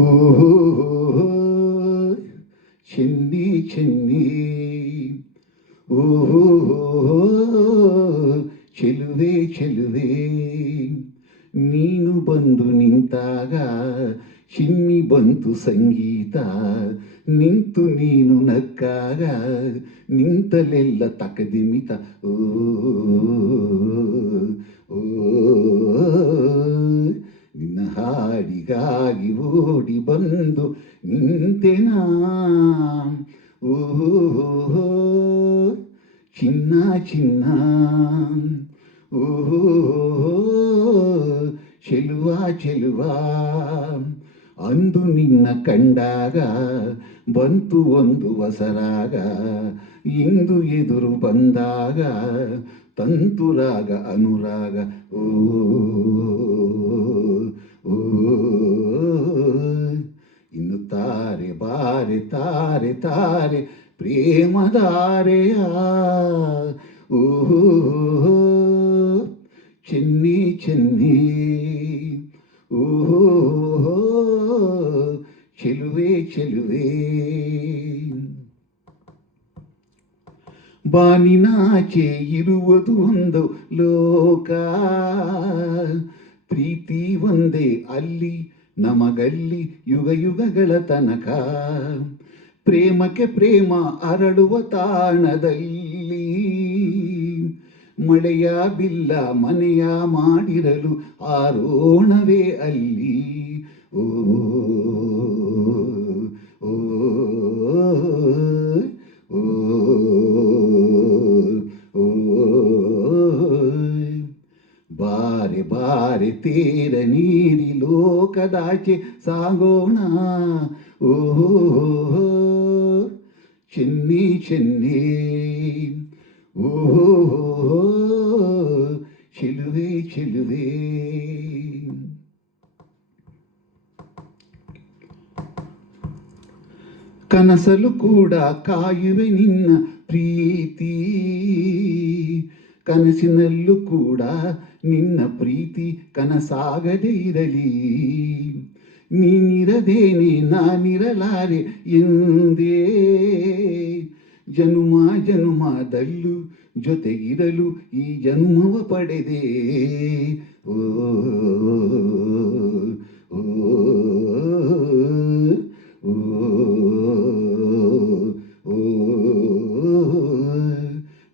ಓಹೋ ಚೆನ್ನಿ ಚೆನ್ನಿ, ಓಹೋ ಚೆಲುವೆ ಚೆಲುವೆ, ನೀನು ಬಂದು ನಿಂತಾಗ ಚಿನ್ನಿ ಬಂತು ಸಂಗೀತ, ನಿಂತು ನೀನು ನಕ್ಕಾಗ ನಿಂತಲೆಲ್ಲ ತಕದಿಮಿತ. ಓ ನಿನ್ನ ಹಾಡಿಗಾಗಿ ಓಡಿ ಬಂದು ನಿಂತೆನಾ. ಓಹೋ ಚಿನ್ನ ಚಿನ್ನ, ಓಹೋ ಚೆಲುವ ಚೆಲುವ, ಅಂದು ನಿನ್ನ ಕಂಡಾಗ ಬಂತು ಒಂದು ಹೊಸರಾಗ, ಇಂದು ಎದುರು ಬಂದಾಗ ತಂತುರಾಗ ಅನುರಾಗ. ಓ ಇನ್ನು ತಾರೆ ಬಾರೆ ತಾರೆ ತಾರೆ ಪ್ರೇಮದಾರೆಯ. ಓಹೋ ಚೆನ್ನಿ ಚೆನ್ನಿ, ಓಹೋ ಚೆಲುವೆ ಚೆಲುವೆ. ಬಾನಿನಾಚೆ ಇರುವುದು ಒಂದು ಲೋಕ, ಪ್ರೀತಿ ಒಂದೇ ಅಲ್ಲಿ ನಮಗಲ್ಲಿ ಯುಗ ಯುಗಗಳ ತನಕ. ಪ್ರೇಮಕ್ಕೆ ಪ್ರೇಮ ಅರಳುವ ತಾಣದಲ್ಲಿ, ಮಳೆಯ ಬಿಲ್ಲ ಮನೆಯ ಮಾಡಿರಲು ಆರೋಣವೇ ಅಲ್ಲಿ. ಓ ಓ ಬಾರೆ ಬಾರೆ ತೀರ ನೀರಿ ಲೋಕದಾಚೆ ಸಾಗೋಣ. ಓಹೋ ಚೆನ್ನಿ ಚೆನ್ನಿ, ಓಹೋ ಚೆಲುವೆ ಚೆಲುವೆ. ಕನಸಲು ಕೂಡ ಕಾಯುವೆ ನಿನ್ನ ಪ್ರೀತಿ, ಕನಸಿನಲ್ಲೂ ಕೂಡ ನಿನ್ನ ಪ್ರೀತಿ ಕನಸಾಗದೇ ಇರಲಿ. ನೀನಿರದೇನೆ ನಾನಿರಲಾರೆ ಎಂದೇ, ಜನುಮ ಜನುಮದಲ್ಲೂ ಜೊತೆಗಿರಲು ಈ ಜನ್ಮವ ಪಡೆದೆ. ಓ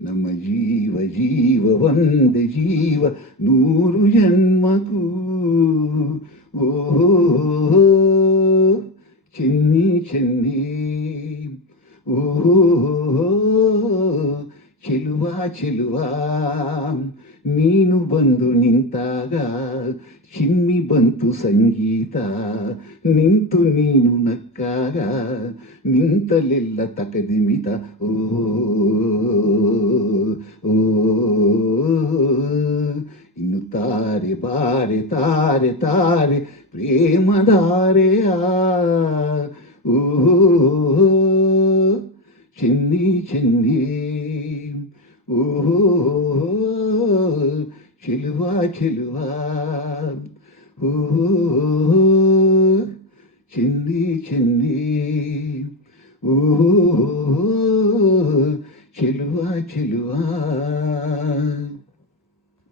ನಮ್ಮ ಜೀವ ಜೀವ ಒಂದೇ ಜೀವ ನೂರು ಜನ್ಮಕ್ಕೂ. ಓಹೋ ಚೆನ್ನಿ ಚೆನ್ನಿ, ಓಹೋ ಚೆಲುವ ಚೆಲುವ, ನೀನು ಬಂದು ನಿಂತಾಗ ಚಿಮ್ಮಿ ಬಂತು ಸಂಗೀತ, ನಿಂತು ನೀನು ನಕ್ಕಾಗ ನಿಂತಲೆಲ್ಲ ತಕದಿಮಿತ. ಓ ಇನ್ನು ತಾರೆ ಬಾರೆ ತಾರೆ ತಾರೆ ಪ್ರೇಮದಾರೆಯ. ಓಹೋ ಚೆನ್ನಿ ಚೆನ್ನಿ, ಓಹೋ ಚೆಲುವ ಚೆಲುವ. ಓಹೋ ಚೆನ್ನಿ ಚೆನ್ನಿ, ಓಹೋ ಚೆಲುವ ಚೆಲುವ.